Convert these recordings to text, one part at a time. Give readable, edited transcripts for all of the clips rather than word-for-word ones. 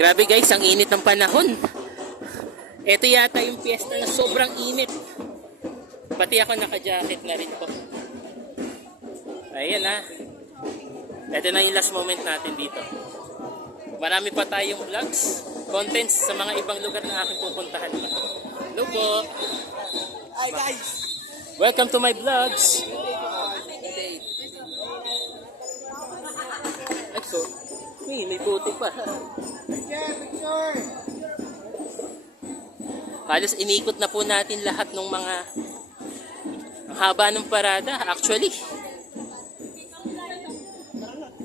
Grabe guys, ang init ng panahon. Ito yata yung piyesta na sobrang init. Pati ako naka-jacket na rin po. Ayan na. Ito na yung last moment natin dito. Marami pa tayong vlogs, contents sa mga ibang lugar na aking pupuntahan. Hello po. Hi guys. Welcome to my vlogs. Ay, so, may putik pa. Halos inikot na po natin lahat ng mga ang haba ng parada. Actually,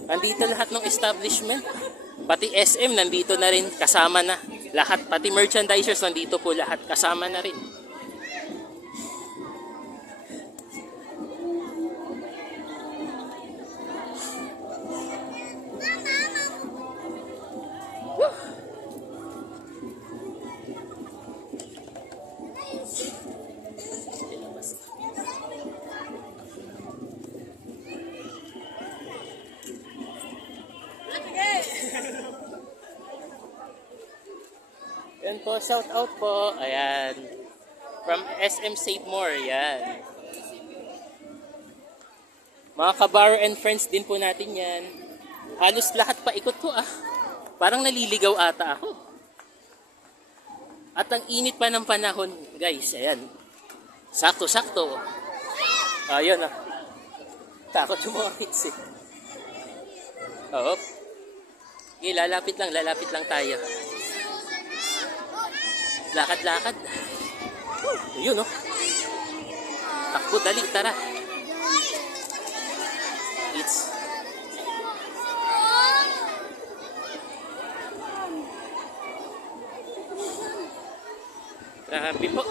nandito lahat ng establishment. Pati SM nandito na rin, kasama na. Lahat, pati merchandisers nandito po lahat, kasama na rin. Yan po, shout out po. Ayan. From SM Save More. Yan. Mga kabaro and friends din po natin yan. Halos lahat pa ikot ko ah. Parang naliligaw ata ako. At ang init pa ng panahon, guys. Ayan. Sakto-sakto. Ayun ah. Takot yung mga kids eh. Oo. Okay, lalapit lang tayo. Lakad-lakad. Ayun oh. Takbo, dali, tara. It's grabe po.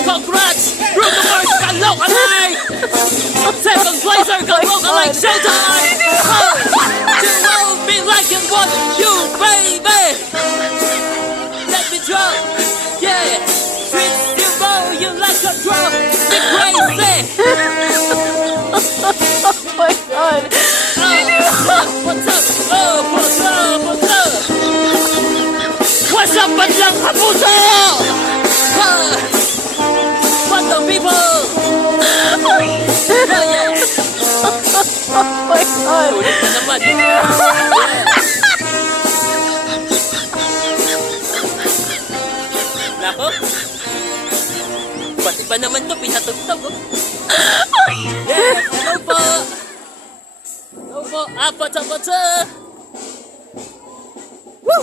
Congrats! Bruno Mars ka lookalike! Second placer ka lookalike showtime! You love me like you want you, baby! Let me drop, yeah! Treat you more, you like a drop! Be crazy! Oh my god! What's up? Oh, what's up? What's up? What's up, Badlang Kapuso? What the people? Oh yeah! Oh my god! Ulit na naman. Nako? Pati pa naman to pinatugtog oh. Yeah! Hello po! Hello po! Pata-pata! Woo!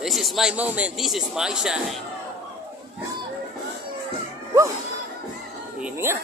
This is my moment. This is my shine. Woo! Ini nga.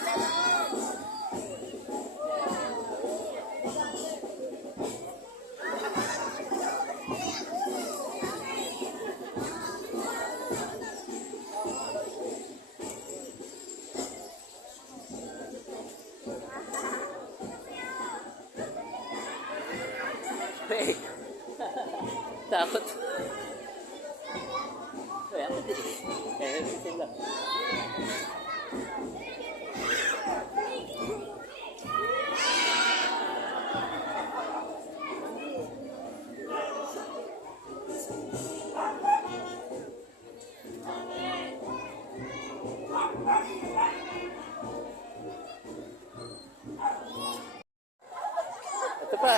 Ito pa.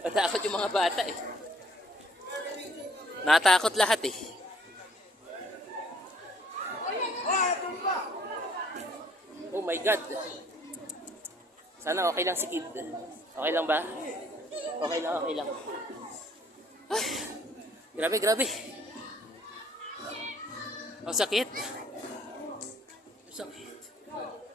Natakot yung mga bata eh. Natakot lahat eh. Oh my God. Sana okay lang si Kid. Okay lang ba? Okay lang, okay lang. Ay, grabe, grabe. Ang sakit. Ang sakit. Okay.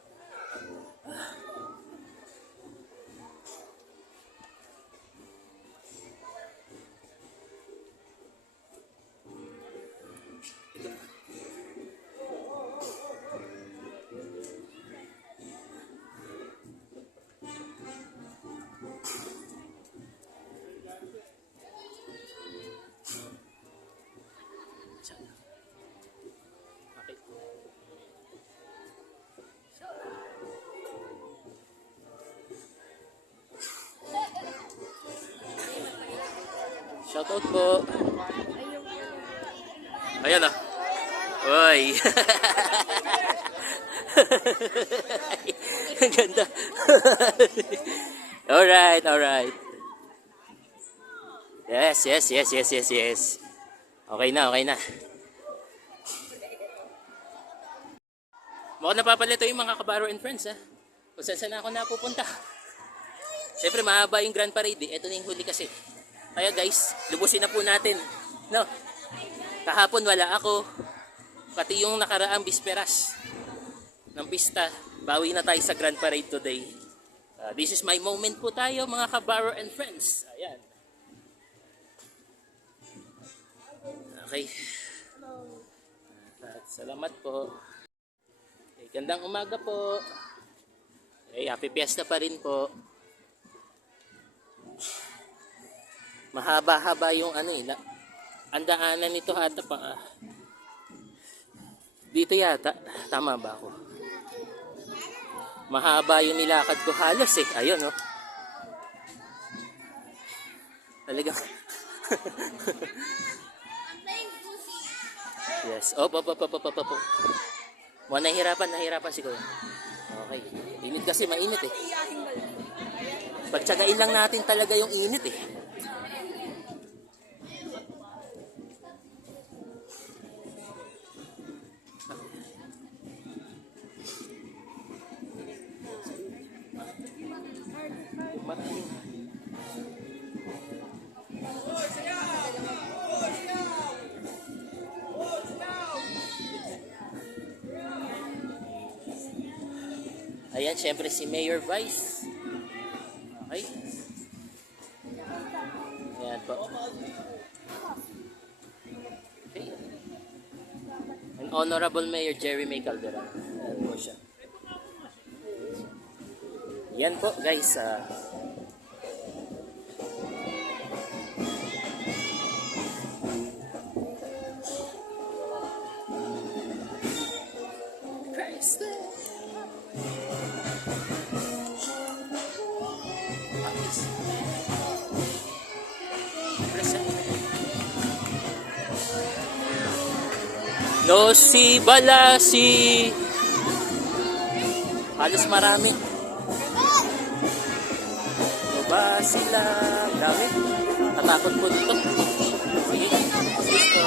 Shoutout po. Ayan ah. Uy. Ang ganda. Alright, alright. Yes. Okay na, okay na. Mukhang napapalito yung mga kabaro and friends, ha? Kung saan na ako napupunta. Siyempre, mahaba yung Grand Parade, eh. Ito na yung huli kasi. Kaya guys, lubusin na po natin. No? Kahapon wala ako. Pati yung nakaraang bisperas ng pista. Bawi na tayo sa Grand Parade today. This is my moment po tayo, mga kabaro and friends. Ayan. Okay. Salamat po. Okay, gandang umaga po. Okay, happy fiesta pa rin po. Mahaba-haba yung ano eh. Ang daanan nito ata pa. Dito yata. Tama ba ako? Mahaba yung nilakad ko halos eh. Ayun oh. Talagang. Yes. Op. Nahirapan si Kuya. Okay. Init kasi, mainit eh. Pagtsagain lang natin talaga yung init eh. Ayan, syempre si Mayor Vice. Okay. Ayan po. Okay. An Honorable Mayor Jerry May Calderon. Ayan po siya. Yan po guys. No si Balasi. Halos marami. No ba sila? Dami. Natakot po dito. Sige. Gusto.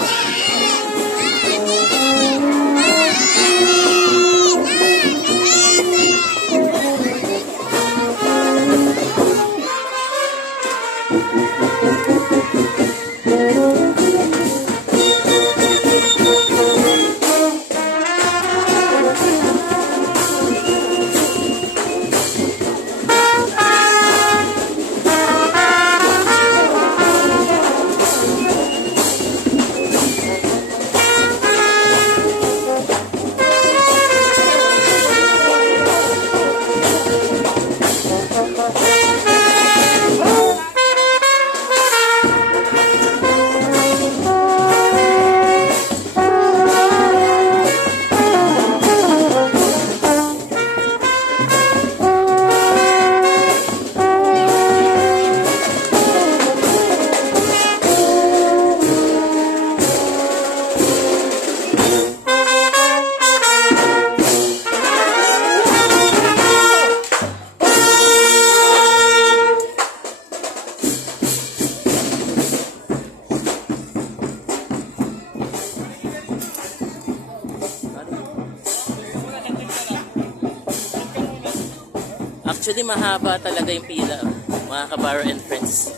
Actually, mahaba talaga yung pila, mga kabaro and friends.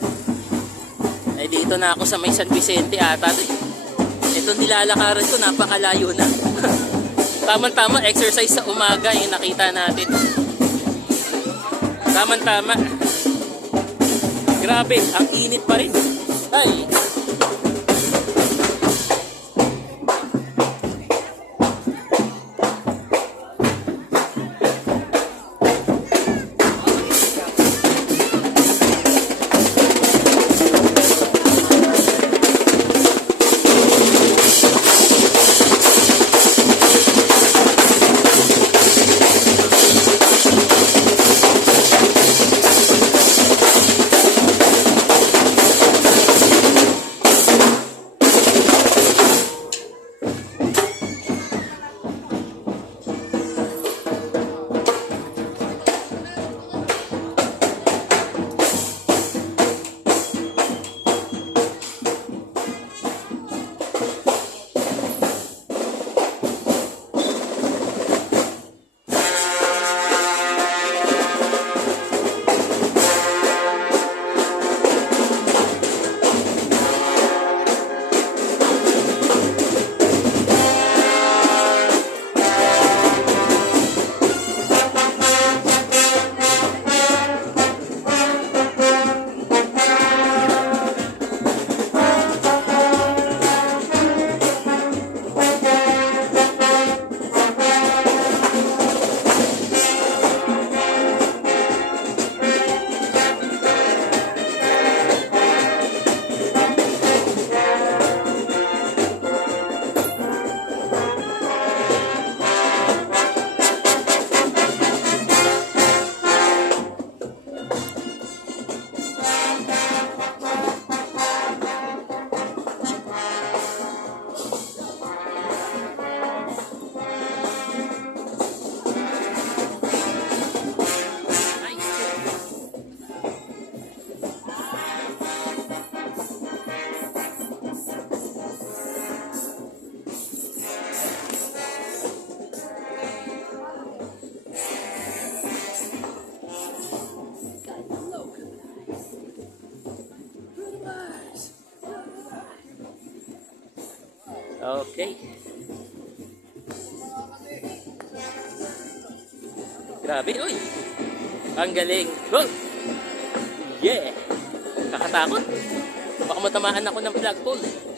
Ay, dito na ako sa may San Vicente ata. Ito nilalakaran ko, napakalayo na. Tama-tama, exercise sa umaga yung nakita natin. Tama-tama. Grabe, ang init pa rin. Ay! Okay. Grabe, uy. Ang galing. Oh! Yeah! Kakatakot. Baka matamaan ako ng flagpole.